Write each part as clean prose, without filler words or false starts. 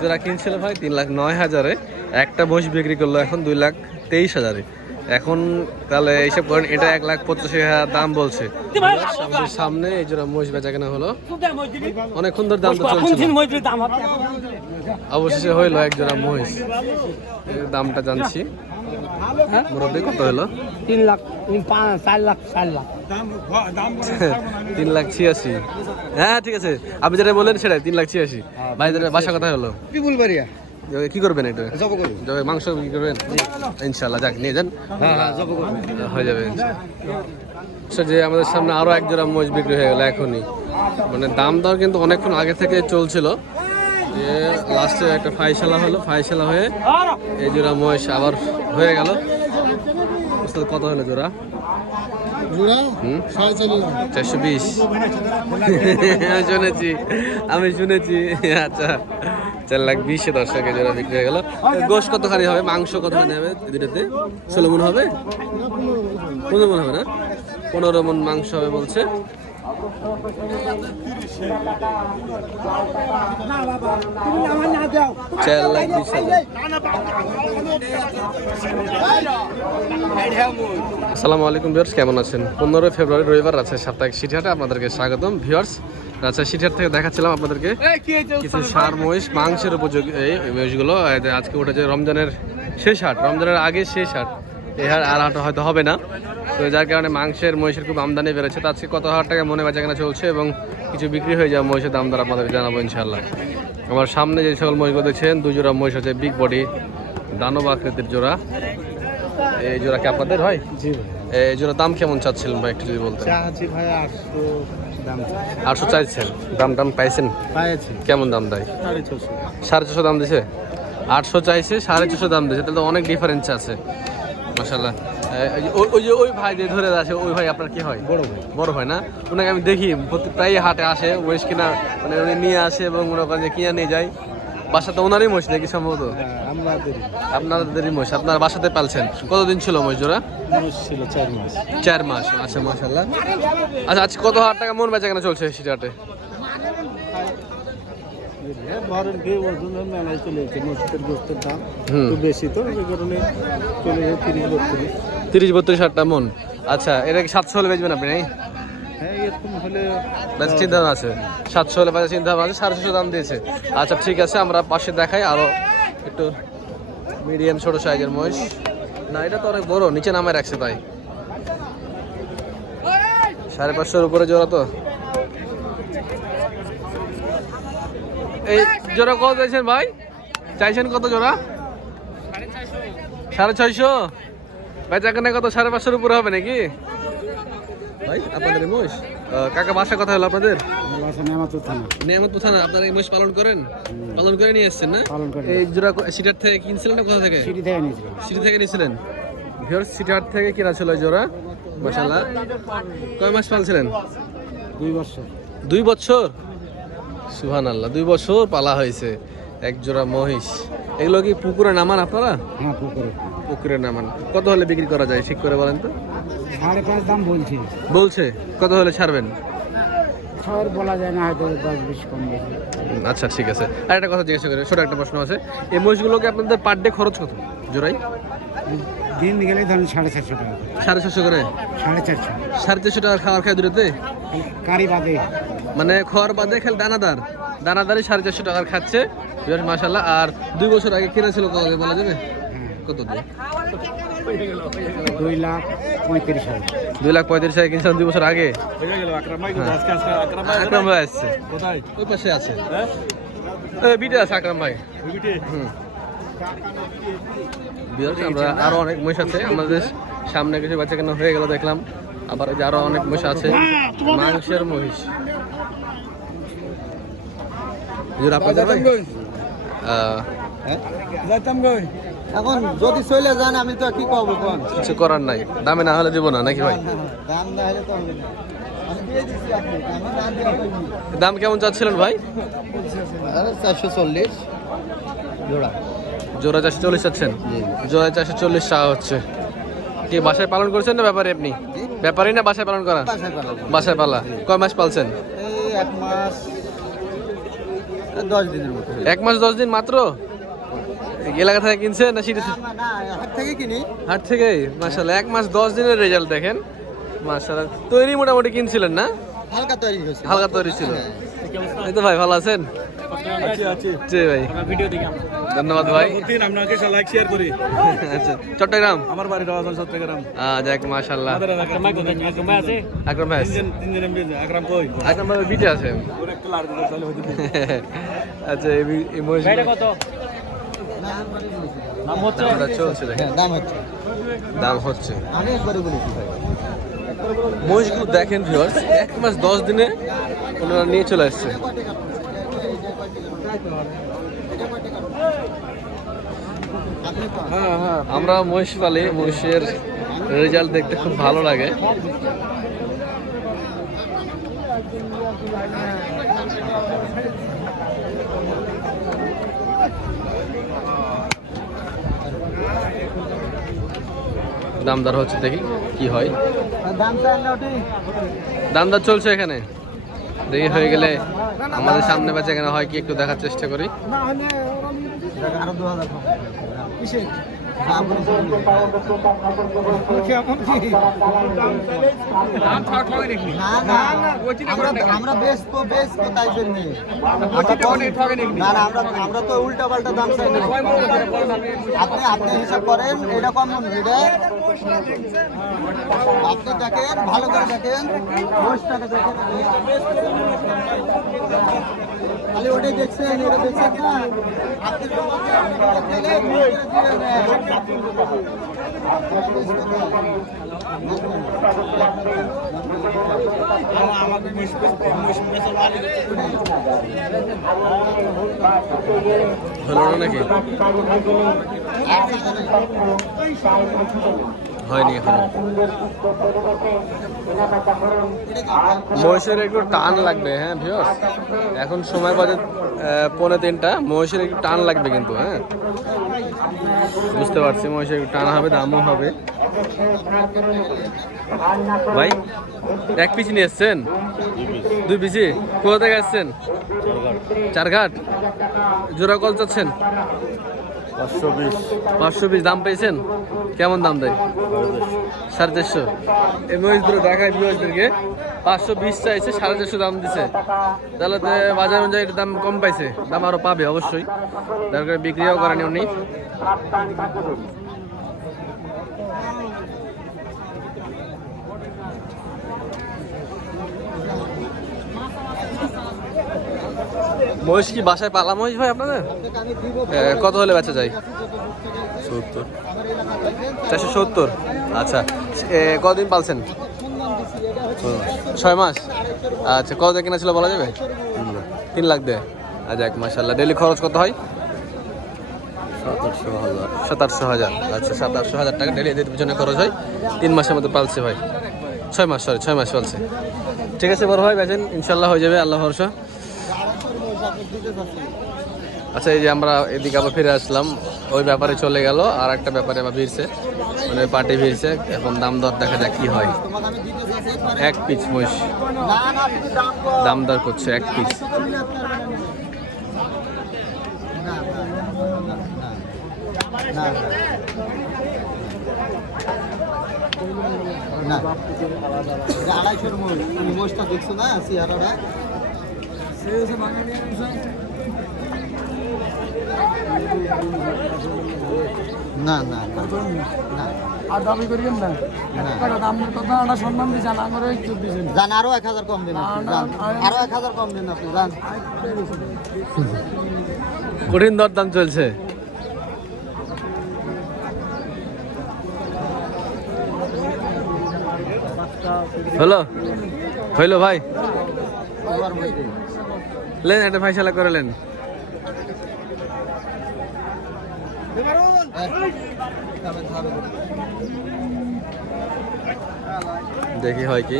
জোড়া কিনছিল ভাই 3,09,000-এ, একটা মহিষ বিক্রি করলো এখন 2,23,000-এ। এখন তাহলে এইসব করেন, এটা 1,85,000 দাম বলছে। আমাদের সামনে এই জোড়া মহিষ বেচা কেনা হলো, অনেকক্ষণ ধরে দাম তো চলছে, অবশেষে হইলো এক জোড়া মহিষ। দামটা জানছি, মুরব্বী কত হলো? 3 লাখ 4 লাখ 4 লাখ 3,86,000। হ্যাঁ ঠিক আছে, আপনি যেটা বললেন সেটাই, 3,86,000। ভাইদের বাসা কথা হলো পিপুলবাড়িয়া। কি করবেন এটা? জব করব। জবে মাংস কি করবেন? ইনশাআল্লাহ, যাক নিয়ে যান, জব করব, হয়ে যাবে। যে আমাদের সামনে আরো এক জোড়া মহিষ বিক্রি হয়ে গেল এখনই, মানে দাম দর কিন্তু অনেকক্ষণ আগে থেকে চলছিল। যে লাস্টে একটা ফাইসালা হলো, ফাইসালা হয়ে এই জোড়া মহিষ আবার হয়ে গেল। কত হলো জোড়া? 420। আমি শুনেছি। আচ্ছা, 4,20,000 দর্শকের জোড়া বিক্রি হয়ে গেল। গোশ কতখানি হবে, মাংস কতখানি হবে দুটাতে? 16 মণ হবে, 15 মণ হবে না, 15 মণ মাংস হবে বলছে। আসসালামু আলাইকুম ভিউয়ার্স, কেমন আছেন? 15 ফেব্রুয়ারি রবিবার আছে সাপ্তাহিক সিটিহাটে আপনাদেরকে স্বাগতম। ভিউয়ার্স, আচ্ছা সিটিহাট থেকে দেখাচ্ছিলাম আপনাদেরকে কিছু ষাঁড় মহিষ, মাংসের উপযোগী এই মহিষগুলো। আজকে উঠেছে রমজানের শেষ হাট, রমজানের আগে শেষ হাট, এই হাট আর হাট হয়তো হবে না, তো যার কারণে মাংসের মহিষের খুব আমদানি বেড়েছে। তো আজকে কত হাজার টাকা মনে বেচা কেনা চলছে এবং কিছু বিক্রি হয়ে যাবে মহিষের দাম দর আপনাদেরকে জানাবো ইনশাআল্লাহ। আমার সামনে যে সকল মহিষগুলো দেখছেন, 2 জোড়া মহিষ আছে, বিগ বডি দানব আকৃতির জোড়া। এই জোড়া কি আপনাদের হয়? জি ভাই। এই জোড়া দাম কেমন চাচ্ছিলেন ভাই, একটু যদি বলতেন? চাচ্ছি ভাই 800 দাম। 800 চাইছেন, দাম পাইছেন? পাইছি। কেমন দাম দেয়? 450। 450 দাম দিছে? 800 চাইছে, 450 দাম দিয়েছে, তাহলে তো অনেক ডিফারেন্স আছে মাশাআল্লাহ। ওই ভাই যে ধরে আছে, ওই ভাই আপনার কি হয়? বড় ভাই। বড় হয় না? ওনাকে আমি দেখি প্রায় হাটে আসে, মহিষ কিনা, মানে উনি নিয়ে আসে এবং মনে করেন যে কিনে নিয়ে যায়। বাসাতে ওনারই মহিষ নাকি সম্ভবত? আপনাদেরই মহিষ, আপনার বাসাতে পালছেন? কতদিন ছিল মহিষ জোড়া? ছিল 4 মাস। 4 মাস, আচ্ছা মাশাআল্লাহ। আচ্ছা আজকে কত হাজার টাকা মন বেচা কেনা চলছে সিটিহাটে? মেলায় চলে যাচ্ছে, মসজিদের গোস্তের দাম একটু বেশি, তো এই কারণে চলে যায় 30-32 হাজার টাকা মন। আচ্ছা, এটা কি 700 হলে বেচবেন আপনি? হ্যাঁ, এরকম হলে চিন্তা আছে, 700 হলে বেচার চিন্তা আছে, 450 দাম দিয়েছে। আচ্ছা ঠিক আছে, আমরা পাশে দেখাই আরো একটু মিডিয়াম ছোট সাইজের মহিষ। না এটা তো অনেক বড়, নিচে নামায় রাখছে তাই। 550-এর উপরে জোড়া তো। এই জোড়া কত চাইছেন ভাই? চাইছেন কত জোড়া? 650। বেচা কেনা কত? 550-এর উপরে হবে নাকি ভাই আপনাদের মহিষ? কাকা বাসা কথা হলো আপনাদের? নিয়ামতপুর থানা। আপনারা এই মহিষ পালন করেন? পালন করে নিয়ে এসেছেন না? এই জোড়া সিটার থেকে কিনছিলেন না কোথা থেকে? সিটি থেকে নিয়েছিলেন। ভিউয়ার্স, সিটার থেকে কিনা ছিল এই জোড়া মাশাআল্লাহ। কয় মাস পালছিলেন? 2 বছর। 2 বছর? সুবহানাল্লাহ, 2 বছর পালা হয়েছে এক জোড়া মহিষ। এগুলো কি পুকুরে নামান আপনারা? হ্যাঁ, পুকুরে নামান। কত হলে বিক্রি করা যায় ঠিক করে বলেন তো? 5.5 দাম বলছে। কত হলে ছাড়বেন? বলা যায় না, হয়তো 10-20 কম বেশি। আচ্ছা ঠিক আছে। আর একটা কথা জিজ্ঞাসা করি, ছোট একটা প্রশ্ন আছে, এই মহিষগুলোকে আপনাদের পার ডে খরচ কত জোড়াই? দিন গেলেই ধরুন 450 টাকা। 450 করে? 450। 450 টাকার খাবার খায় দূরেতে? কারি বাদে, মানে খড় বাদে খেলে দানাদারই 450 টাকার খাচ্ছে মাশাআল্লাহ। আর 2 বছর আগে কিনেছিল কত বলা যাবে? কত দিয়ে? 2,35,000। 2,35,000 কিনছিলেন 2 বছর আগে? আকরাম ভাই আসছে ওই পাশে আছে, বিটে আছে আকরাম ভাই। আমরা আরো অনেক মহিষ আছে আমাদের সামনে, কিছু বাচ্চা কেন হয়ে গেল দেখলাম, আবার যে আরো অনেক মহিষ আছে, মাংসের মহিষ। আপনাদের ভাই এখন যদি চলে যান আমি তো কি করবো, কিছু করার নাই, দামে না হলে দিব না নাকি ভাই? দাম না হলে তো হবে না। দাম কেমন চাচ্ছিলেন ভাই? 440 জোড়া। জোড়া 440 চাচ্ছেন? জোড়া 440 চাওয়া হচ্ছে। কি বাসায় পালন করছেন না ব্যাপারে? আপনি ব্যাপারই না বাসায় পালন করা? বাসায় পালা। কয় মাস পালছেন? 1 মাস। 10 দিনের মতো 1 মাস 10 দিন মাত্র? এলাকা থেকে কিনছেন না সিটি না হাট থেকে কিনি। হাট থেকেই? মাশাআল্লাহ 1 মাস 10 দিনের রেজাল্ট দেখেন মাশাআল্লাহ। তৈরি মোটামুটি কিনছিলেন না? হালকা তৈরি হয়েছে। হালকা তৈরি ছিল। এই তো ভাই ভালো আছেন? আছি। জি ভাই ভিডিও দেখি ধন্যবাদ ভাই। প্রতিদিন আপনাকে লাইক শেয়ার করি। আচ্ছা চট্টগ্রাম? আমার বাড়ি রাওয়াজান চট্টগ্রাম। যাক মাশাআল্লাহ। আকরাম ভাই আছে? আকরাম ভাই আছে। তিন দিন এমনি আকরাম কই? আকরাম ভাই বিটে আছে। ওর একটা লাড় দিতে চাইলে হইতো। আচ্ছা এই মহিষ কত? দাম হচ্ছে? চলছে দেখেন। দাম হচ্ছে। আমি একবারে বলেছি ভাই। মহিষগুলো দেখেন ভিউয়ার্স 1 মাস 10 দিনে ওনারা নিয়ে চলে আসছে। আমরা মহিষ পালি, মহিষের রেজাল্ট দেখতে খুব ভালো লাগে। দামদার হচ্ছে দেখি কি হয়। দামদার চলছে এখানে, দেখি হয়ে গেলে আমাদের সামনে বাচ্চা এখানে হয় কি একটু দেখার চেষ্টা করি। আমরা তো উল্টা পাল্টা দাম চাই না। আপনি হিসাব করেন, এটা কম এটা আপনি দেখেন, ভালো করে দেখেন, খালি ওটাই দেখছেন, এটা দেখছেন না। হলো না নাকি? হয়নি এখনো। মহিষের একটু টান লাগবে, হ্যাঁ ভিউয়ার্স, এখন সময় বাজে 2:45। মহিষের একটু টান লাগবে কিন্তু, হ্যাঁ বুঝতে পারছি। মহিষের একটু টান হবে, দামও হবে। ভাই 1 পিস নিয়ে এসছেন? 2 পিসি? কোথা থেকে আসছেন? চারঘাট। জোড়া কল চাচ্ছেন? 520। দাম পেয়েছেন? কেমন দাম দেয়? 450। এই মহিষগুলো দেখায় ভিউয়ার্সদেরকে 520 চাইছে, 450 দাম দিছে। তাহলে তো বাজার অনুযায়ী এটার দাম কম পাইছে, দাম আরো পাবে অবশ্যই, দরকার বিক্রিও করেনি উনি। মহিষ কি বাসায় পালা মহিষ ভাই আপনাদের? কত হলে বেচা যায়? 470। আচ্ছা কতদিন পালছেন? 6 মাস। আচ্ছা কত কিনা ছিল বলা যাবে? 3 লাখ দেয়। আচ্ছা মাশাআল্লাহ। ডেইলি খরচ কত হয়? 27,000। আচ্ছা 27,000 টাকা ডেইলি এদের পিছনে খরচ হয়। 3 মাসের মধ্যে পালছে ভাই। 6 মাস পালছে। ঠিক আছে বড় ভাই, বেচেন, ইনশাল্লাহ হয়ে যাবে, আল্লাহ ভরসা। আচ্ছা এই যে আমরা এদিকে আবার ফিরে আসলাম, ওই ব্যাপারে চলে গেল, আর একটা ব্যাপারে আবার ভিড়ছে, মানে পার্টি ভিড়ছে। এখন দাম দর দেখা যাক কি হয়। 1 পিস মহিষ দাম দর করছে, 1 পিস। না 250 মোষটা দেখছো না, সিয়ারাটা না না না আর দাবি করিবেন না, দামের কথা আমরা সম্মান দিই, জানা করে জান আরো 1000 কম দিন, আরো 1000 কম দিন আপনি জান। কঠিন দরদাম চলছে। হইলো ভাই, লেন একটা ফাইসালা করে লেন। দেখি হয় কি।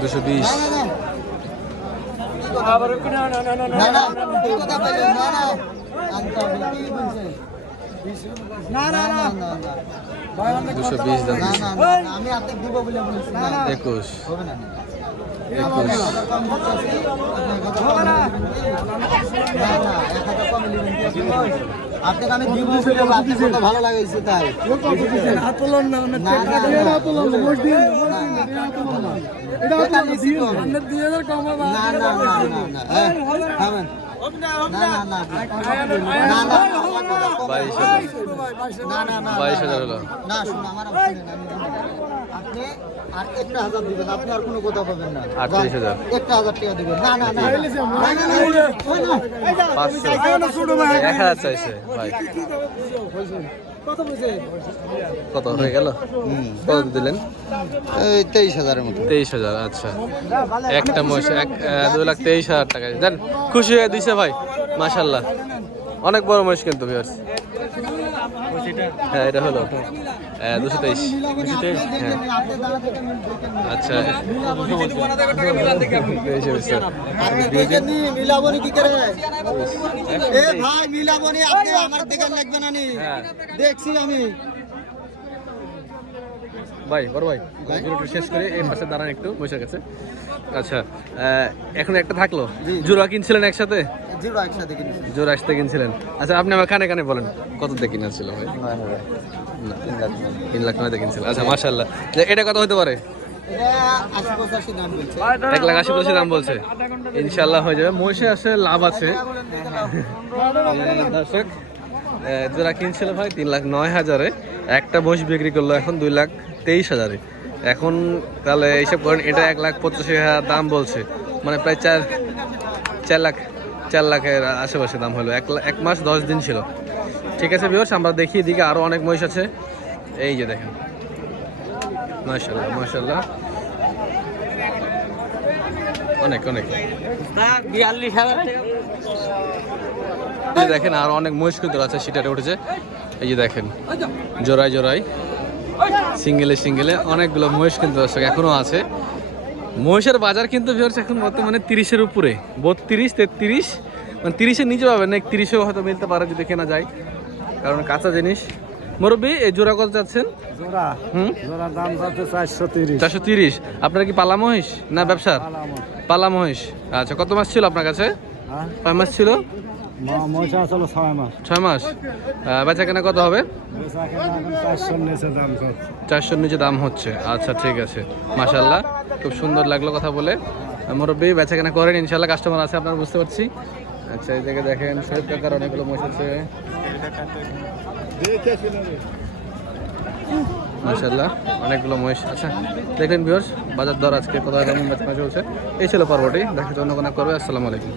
220। না না না 220 দাম না দিচ্ছে। না না, আমি আপনি দিব বলে বলেছি না 21 হবে না 21 হবে না না 1000 কম নেবেন কি আপনাকে আমি দিব বলে আপনি কত ভালো লাগাইছে তাই হাত তোলন না না না তোলন না মোট দিন এটা দিন আপনি 2000 কম হবে না না না না থামেন না না না না না 22,000 না না না 22,000 হলো। না শুনুন আমার আপনি আর 1000 দিবেন আপনি আর কোনো কথা বলবেন না 38,000 1000 টাকা দিবেন না না না 1000 চাইছে ভাই, কত হয়ে গেল? কত দিলেন? এই 23000 এর মতো 23,000। আচ্ছা, একটা মহিষ 2,23,000 টাকা দেন। খুশি হয়ে দিছে ভাই, মাশাআল্লাহ। অনেক বড় মহিষ কিন্তু ভিউয়ার্স। হ্যাঁ, এটা হলো 223। হ্যাঁ, আচ্ছা। আপনি দেখেন নি মিলাবনি কি করে এ ভাই মিলাবনি আপনি আমার দেখেন লাগবে না নি দেখছি আমি ভাই বড় ভাই, ভিডিওটা শেষ করে এই পাশে দাঁড়ান একটু মহিষের কাছে। আচ্ছা, এখন একটা থাকলো, জোড়া কিনছিলেন একসাথে? জিরো একসাথে কিনেছি জোড়া একসাথে কিনছিলেন। আচ্ছা, আপনি আমার কানে কানে বলেন কত দিয়ে কিনেছিল ভাই? 3 লাখ 9 কিনছিল। আচ্ছা, মাশাআল্লাহ। এটা কত হতে পারে? এটা 80-85 দাম বলছে 1,80,000 দাম বলছে। ইনশাআল্লাহ হয়ে যাবে। মহিষে আসে লাভ আছে দর্শক। জোড়া কিনছিল ভাই 3,09,000-এ, একটা মহিষ বিক্রি করলো এখন 2,23,000-এ। এখন তাহলে এইসব করেন, এটা 1,85,000 দাম বলছে, মানে প্রায় 4 লাখের আশেপাশে দাম হলো। 1 মাস 10 দিন ছিল। ঠিক আছে ভিউয়ার্স, আমরা দেখি এদিকে আরো অনেক মহিষ আছে। এই যে দেখেন, মাশাআল্লাহ মাশাআল্লাহ, অনেক অনেক। 42,000 টাকা এই দেখেন আরো অনেক মহিষ কিন্তু আছে, সিটারে উঠেছে। এই যে দেখেন, জোড়ায় জোড়ায়, সিঙ্গেলে সিঙ্গেলে অনেকগুলো মহিষ কিন্তু দর্শক এখনো আছে। মহিষের বাজার কিন্তু ভিউয়ার্স এখন বর্তমানে 30-এর উপরে, 32, 33, মানে 30-এর নিচে পাবেন না, 31-এও হয়তো মিলতে পারে যদি কেনা যায়, কারণ কাঁচা জিনিস। মুরব্বি, এই জোড়া কত যাচ্ছেন? জোড়া জোড়া দাম যাচ্ছে 430 430। আপনার কি পালা মহিষ না ব্যবসার? পালা মহিষ। আচ্ছা, কত মাস ছিল আপনার কাছে? হ্যাঁ 5 মাস ছিল? মশা আসলে 6 মাস 6 মাস। বেচা কেনা কত হবে? বেচা কেনা এখন 400 নিচে দাম যাচ্ছে 400-র নিচে দাম হচ্ছে। আচ্ছা, ঠিক আছে, মাশাআল্লাহ, খুব সুন্দর লাগলো কথা বলে। মুরব্বি, বেচা কেনা করেন ইনশাআল্লাহ, কাস্টমার আছে আপনারা, বুঝতে পারছি। আচ্ছা, এই জায়গায় দেখেন শহীদ কাকার অনেকগুলো মহিষ আছে, মাশাআল্লাহ, অনেকগুলো মহিষ। আচ্ছা, দেখেন ভিউয়ার্স, বাজার দর আজকে কোথায় দাম বেচা চলছে। এই ছিল পর্বটি, দেখা অন্য কোনো করবে। আসসালামু আলাইকুম।